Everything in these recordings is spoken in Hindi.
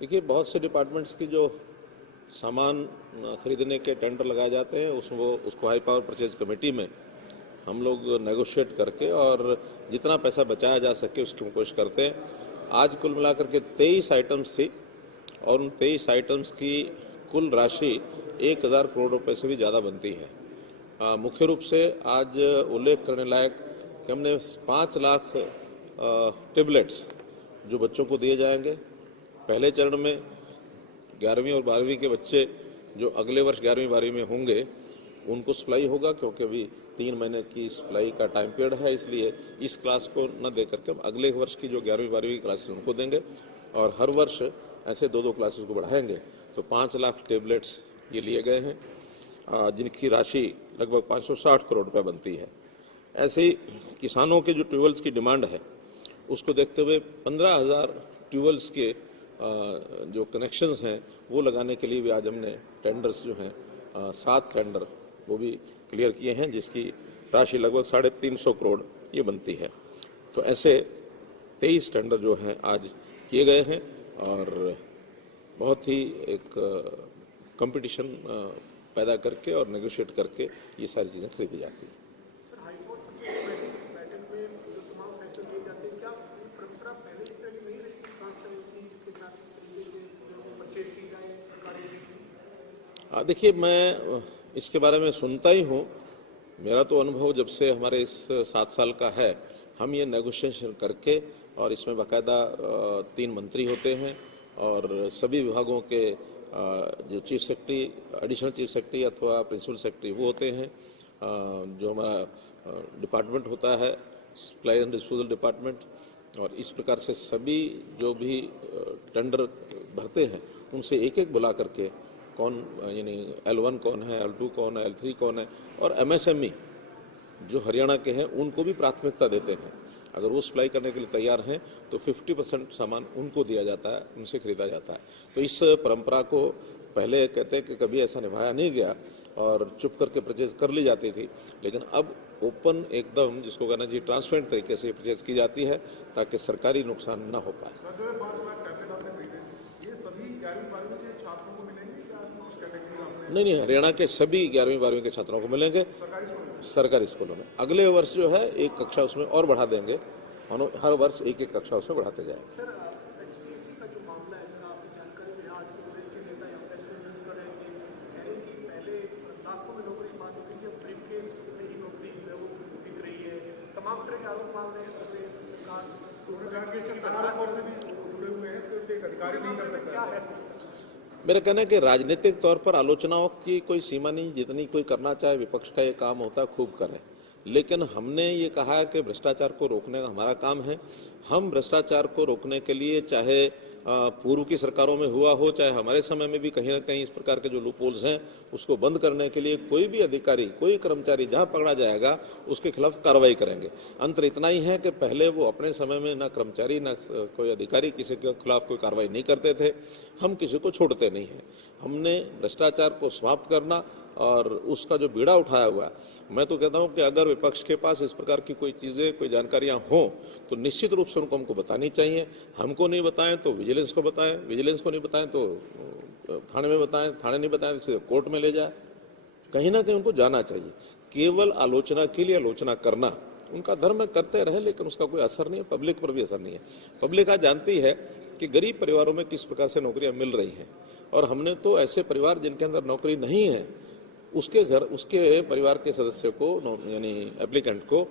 देखिए, बहुत से डिपार्टमेंट्स की जो सामान खरीदने के टेंडर लगाए जाते हैं उसको हाई पावर परचेज कमेटी में हम लोग नेगोशिएट करके और जितना पैसा बचाया जा सके उसकी कोशिश करते हैं। आज कुल मिलाकर के 23 आइटम्स थी और उन 23 आइटम्स की कुल राशि 1000 करोड़ रुपए से भी ज़्यादा बनती है। मुख्य रूप से आज उल्लेख करने लायक कि हमने 5 लाख टेबलेट्स जो बच्चों को दिए जाएंगे। पहले चरण में 11वीं और 12वीं के बच्चे जो अगले वर्ष 11वीं 12वीं में होंगे उनको सप्लाई होगा, क्योंकि अभी 3 महीने की सप्लाई का टाइम पीरियड है, इसलिए इस क्लास को न दे करके हम अगले वर्ष की जो 11वीं 12वीं क्लासेस उनको देंगे और हर वर्ष ऐसे 2-2 क्लासेस को बढ़ाएंगे। तो 5 लाख टेबलेट्स ये लिए गए हैं, जिनकी राशि लगभग 560 करोड़ रुपए बनती है। ऐसे ही किसानों के जो ट्यूबवेल्स की डिमांड है उसको देखते हुए 15,000 ट्यूबवेल्स के जो कनेक्शंस हैं वो लगाने के लिए भी आज हमने टेंडर्स जो हैं 7 टेंडर वो भी क्लियर किए हैं, जिसकी राशि लगभग 350 करोड़ ये बनती है। तो ऐसे 23 टेंडर जो हैं आज किए गए हैं और बहुत ही एक कंपटीशन पैदा करके और नेगोशिएट करके ये सारी चीज़ें खरीदी जाती हैं। देखिए, मैं इसके बारे में सुनता ही हूँ। मेरा तो अनुभव जब से हमारे इस 7 साल का है, हम ये नेगोशिएशन करके और इसमें बाकायदा 3 मंत्री होते हैं और सभी विभागों के जो chief secretary, additional chief secretary अथवा प्रिंसिपल सेक्रेटरी वो होते हैं, जो हमारा डिपार्टमेंट होता है सप्लाई एंड डिस्पोजल डिपार्टमेंट, और इस प्रकार से सभी जो भी टेंडर भरते हैं उनसे एक बुला करके कौन यानी L1 कौन है, L2 कौन है, L3 कौन है, और MSME जो हरियाणा के हैं उनको भी प्राथमिकता देते हैं। अगर वो सप्लाई करने के लिए तैयार हैं तो 50% सामान उनको दिया जाता है, उनसे खरीदा जाता है। तो इस परंपरा को पहले कहते हैं कि कभी ऐसा निभाया नहीं गया और चुप करके परचेज कर ली जाती थी, लेकिन अब ओपन एकदम जिसको कहना चाहिए ट्रांसपेरेंट तरीके से परचेज की जाती है ताकि सरकारी नुकसान न हो पाए। नहीं, हरियाणा के सभी 11वीं 12वीं के छात्रों को मिलेंगे सरकारी स्कूलों में। अगले वर्ष जो है एक कक्षा उसमें और बढ़ा देंगे, हर वर्ष एक कक्षा उसमें बढ़ाते जाएंगे। मेरा कहना है कि राजनीतिक तौर पर आलोचनाओं की कोई सीमा नहीं, जितनी कोई करना चाहे विपक्ष का ये काम होता है खूब करें, लेकिन हमने ये कहा है कि भ्रष्टाचार को रोकने का हमारा काम है। हम भ्रष्टाचार को रोकने के लिए चाहे पूर्व की सरकारों में हुआ हो, चाहे हमारे समय में भी कहीं ना कहीं इस प्रकार के जो लूपहोल्स हैं उसको बंद करने के लिए कोई भी अधिकारी, कोई कर्मचारी जहां पकड़ा जाएगा उसके खिलाफ कार्रवाई करेंगे। अंतर इतना ही है कि पहले वो अपने समय में ना कर्मचारी ना कोई अधिकारी किसी के खिलाफ कोई कार्रवाई नहीं करते थे, हम किसी को छोड़ते नहीं हैं। हमने भ्रष्टाचार को समाप्त करना और उसका जो बीड़ा उठाया हुआ है, मैं तो कहता हूं कि अगर विपक्ष के पास इस प्रकार की कोई चीजें, कोई जानकारियां हों तो निश्चित रूप से उनको हमको बतानी चाहिए। हमको नहीं बताएं तो विजिलेंस को बताएं, विजिलेंस को नहीं बताएं तो थाने में बताएं, थाने नहीं बताएं तो कोर्ट में ले जाए। कहीं ना कहीं उनको जाना चाहिए। केवल आलोचना के लिए आलोचना करना उनका धर्म है, करते रहे, लेकिन उसका कोई असर नहीं है, पब्लिक पर भी असर नहीं है। पब्लिक आज जानती है कि गरीब परिवारों में किस प्रकार से नौकरियां मिल रही हैं, और हमने तो ऐसे परिवार जिनके अंदर नौकरी नहीं है उसके परिवार के सदस्य को यानी एप्लीकेंट को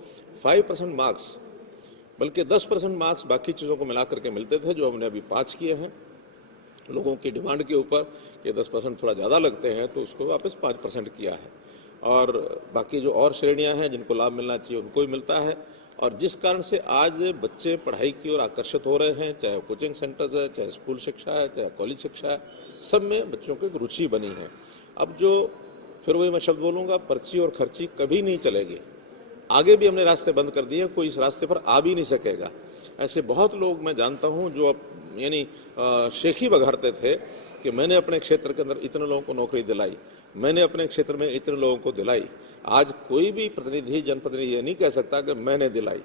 5% मार्क्स, बल्कि 10% मार्क्स बाकी चीज़ों को मिला करके मिलते थे, जो हमने अभी 5 किए हैं। लोगों की डिमांड के ऊपर कि 10% थोड़ा ज़्यादा लगते हैं तो उसको वापस 5% किया है, और बाकी जो और श्रेणियां हैं जिनको लाभ मिलना चाहिए उनको भी मिलता है। और जिस कारण से आज बच्चे पढ़ाई की ओर आकर्षित हो रहे हैं, चाहे कोचिंग सेंटर्स है, चाहे स्कूल शिक्षा है, चाहे कॉलेज शिक्षा है, सब में बच्चों को एक रुचि बनी है। अब जो फिर वही मैं शब्द बोलूँगा, पर्ची और खर्ची कभी नहीं चलेगी। आगे भी हमने रास्ते बंद कर दिए, कोई इस रास्ते पर आ भी नहीं सकेगा। ऐसे बहुत लोग मैं जानता हूँ जो अब यानी शेखी बघारते थे कि मैंने अपने क्षेत्र के अंदर इतने लोगों को नौकरी दिलाई, मैंने अपने क्षेत्र में इतने लोगों को दिलाई। आज कोई भी प्रतिनिधि, जनप्रतिनिधि ये नहीं कह सकता कि मैंने दिलाई।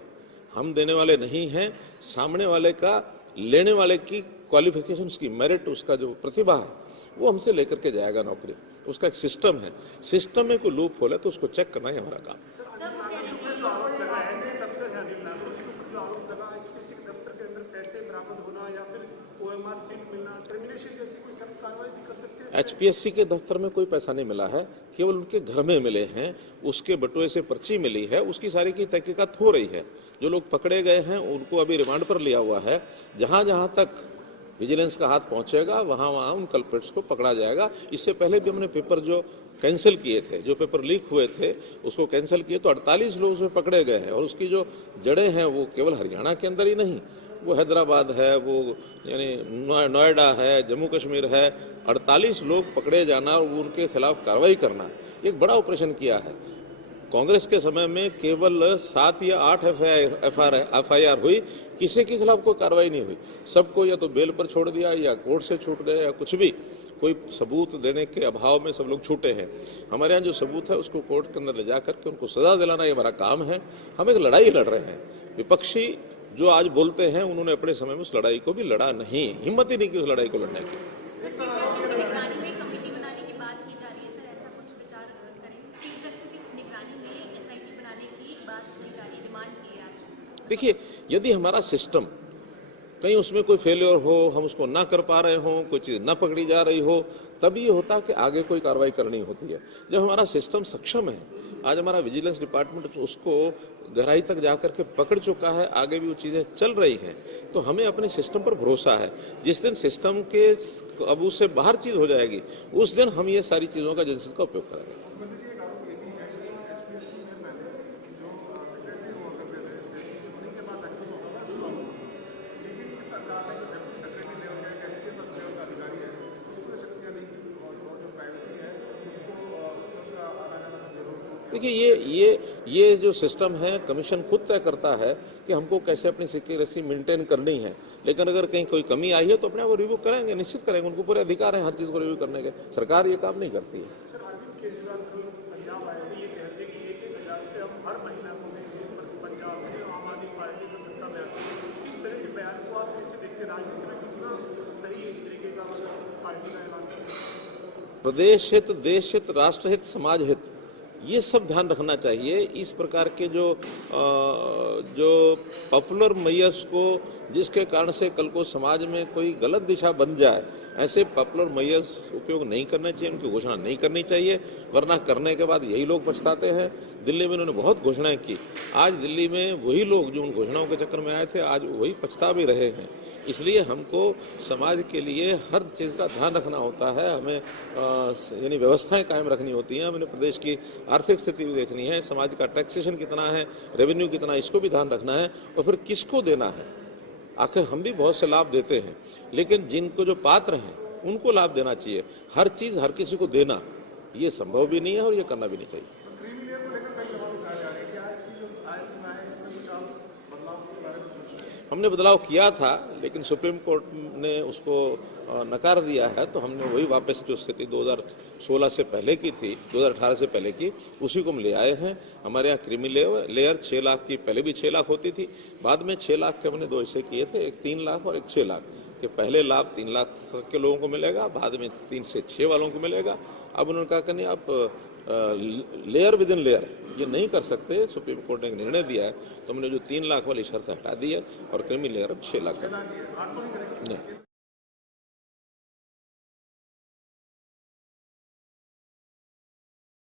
हम देने वाले नहीं हैं, सामने वाले का, लेने वाले की क्वालिफिकेशंस की, मेरिट, उसका जो प्रतिभा है वो हमसे लेकर के जाएगा नौकरी। उसका एक सिस्टम है, सिस्टम में कोई लूप होल है तो उसको चेक करना ही हमारा काम। HPSC के दफ्तर में कोई पैसा नहीं मिला है, केवल उनके घर में मिले हैं, उसके बटुए से पर्ची मिली है, उसकी सारी की तहकीकात हो रही है। जो लोग पकड़े गए हैं उनको अभी रिमांड पर लिया हुआ है। जहां जहां तक विजिलेंस का हाथ पहुंचेगा वहां वहां उन कल्प्रिट्स को पकड़ा जाएगा। इससे पहले भी हमने पेपर जो कैंसिल किए थे, जो पेपर लीक हुए थे उसको कैंसिल किए तो 48 लोग उसमें पकड़े गए हैं। और उसकी जो जड़ें हैं वो केवल हरियाणा के अंदर ही नहीं, वो हैदराबाद है, वो यानी नोएडा है, जम्मू कश्मीर है। 48 लोग पकड़े जाना और उनके खिलाफ कार्रवाई करना एक बड़ा ऑपरेशन किया है। कांग्रेस के समय में केवल 7 या 8 FIR हुई, किसी के खिलाफ कोई कार्रवाई नहीं हुई। सबको या तो बेल पर छोड़ दिया या कोर्ट से छूट गए या कुछ भी, कोई सबूत देने के अभाव में सब लोग छूटे हैं। हमारे यहाँ जो सबूत है उसको कोर्ट के अंदर ले जा करके उनको सजा दिलाना ये हमारा काम है। हम एक लड़ाई लड़ रहे हैं। विपक्षी जो आज बोलते हैं उन्होंने अपने समय में उस लड़ाई को भी लड़ा नहीं, हिम्मत ही नहीं की उस लड़ाई को लड़ने की। देखिए, यदि हमारा सिस्टम कहीं उसमें कोई फेलियर हो, हम उसको ना कर पा रहे हो, कोई चीज़ ना पकड़ी जा रही हो, तब ये होता कि आगे कोई कार्रवाई करनी होती है। जब हमारा सिस्टम सक्षम है, आज हमारा विजिलेंस डिपार्टमेंट उसको गहराई तक जाकर के पकड़ चुका है, आगे भी वो चीज़ें चल रही हैं, तो हमें अपने सिस्टम पर भरोसा है। जिस दिन सिस्टम के अब उससे बाहर चीज़ हो जाएगी, उस दिन हम ये सारी चीज़ों का एजेंसी का उपयोग करेंगे। देखिए, ये जो सिस्टम है, कमीशन खुद तय करता है कि हमको कैसे अपनी सिक्योरिटी मेंटेन करनी है। लेकिन अगर कहीं कोई कमी आई है तो अपने आप रिव्यू करेंगे, निश्चित करेंगे। उनको पूरे अधिकार है हर चीज़ को रिव्यू करने के। सरकार ये काम नहीं करती है। प्रदेश हित, देश हित, राष्ट्र हित, समाज हित, ये सब ध्यान रखना चाहिए। इस प्रकार के जो पॉपुलर मैयर्स को, जिसके कारण से कल को समाज में कोई गलत दिशा बन जाए, ऐसे पॉपुलर मैयर्स उपयोग नहीं करने चाहिए, उनकी घोषणा नहीं करनी चाहिए, वरना करने के बाद यही लोग पछताते हैं। दिल्ली में उन्होंने बहुत घोषणाएं की, आज दिल्ली में वही लोग जो उन घोषणाओं के चक्कर में आए थे आज वही पछता भी रहे हैं। इसलिए हमको समाज के लिए हर चीज़ का ध्यान रखना होता है। हमें यानी व्यवस्थाएं कायम रखनी होती हैं। हमें प्रदेश की आर्थिक स्थिति भी देखनी है, समाज का टैक्सेशन कितना है, रेवेन्यू कितना है, इसको भी ध्यान रखना है। और फिर किसको देना है। आखिर हम भी बहुत से लाभ देते हैं, लेकिन जिनको जो पात्र हैं उनको लाभ देना चाहिए। हर चीज़ हर किसी को देना ये संभव भी नहीं है और ये करना भी नहीं चाहिए। हमने बदलाव किया था, लेकिन सुप्रीम कोर्ट ने उसको नकार दिया है, तो हमने वही वापस जो स्थिति 2016 से पहले की थी, 2018 से पहले की, उसी को हम ले आए हैं। हमारे यहाँ क्रीमी लेयर 6 लाख की पहले भी 6 लाख होती थी, बाद में 6 लाख के हमने 2 हिस्से किए थे, एक 3 लाख और एक 6 लाख के। पहले लाभ 3 लाख के लोगों को मिलेगा, बाद में 3 से 6 वालों को मिलेगा। अब उन्होंने कहा कि नहीं, आप लेयर विद इन लेयर ये नहीं कर सकते। सुप्रीम कोर्ट ने एक निर्णय दिया है, तो हमने जो 3 लाख वाली शर्त हटा दी है और क्रीमी लेयर अब 6 लाख है। नहीं।